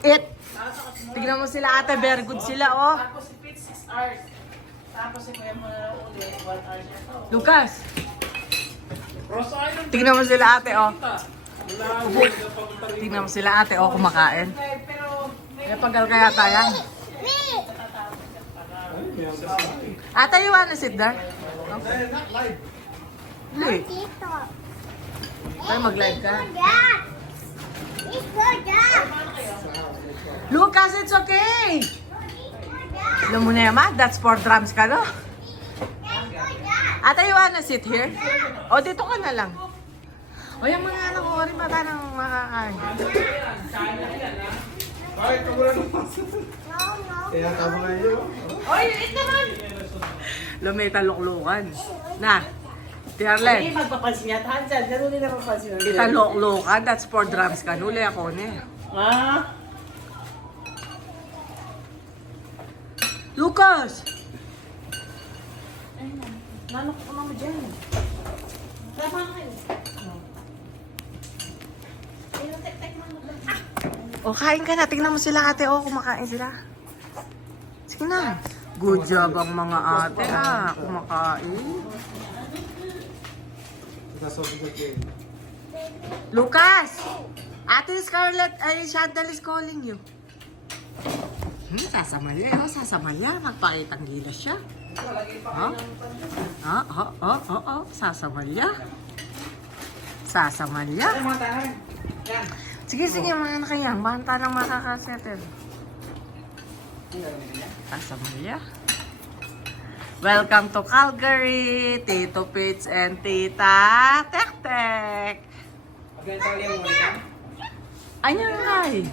It. Tignan mo sila ate, very good sila, oh. Tapos si Pete, 6 hours. Tapos si Kuya mo na ulit, 1 hour siya. Lucas, Rosa Island. tignan mo sila ate, oh. Wala. Tignan mo sila ate, oh, kumakain. Pero May pagal kaya tayo. Ate, you wanna sit there? Not live. Hindi. Tayo mag-live ka. Lucas, it's okay! Alam mo na yaman, that's 4 drums ka, no? Ate, you wanna sit here? O, dito ka na lang. O, yung mga anak ko rin bata nang makakain. Ay, kamula naman. Kaya tama kayo. Oy, eat naman! Lumita luklukan. Na, Tiarlet. Hindi magpapansin niya. Hansan, gano'n din napapansin. Kita luklukan, that's 4 drums ka. Nuli ako niya. Ah? Lucas! Nanok ko naman dyan. Tama na kayo. Ayun, tek-tek man. O, kain ka na. Tingnan mo sila ate. O, kumakain sila. Sige na. Good job ang mga ate, ah. Kumakain. Lucas! Ate Scarlett, ay, Chantal is calling you. Sasamalya, oh, sasamalya. Magpakitang gilas siya. Sasamalya. Sasamalya. Ay, mga tahan. Yan. Sige, sige, mga anak yan. Banta lang makakasettle. Sasamalya. Welcome to Calgary, Tito Pitts and Tita Tek Tek. Anyang ngay.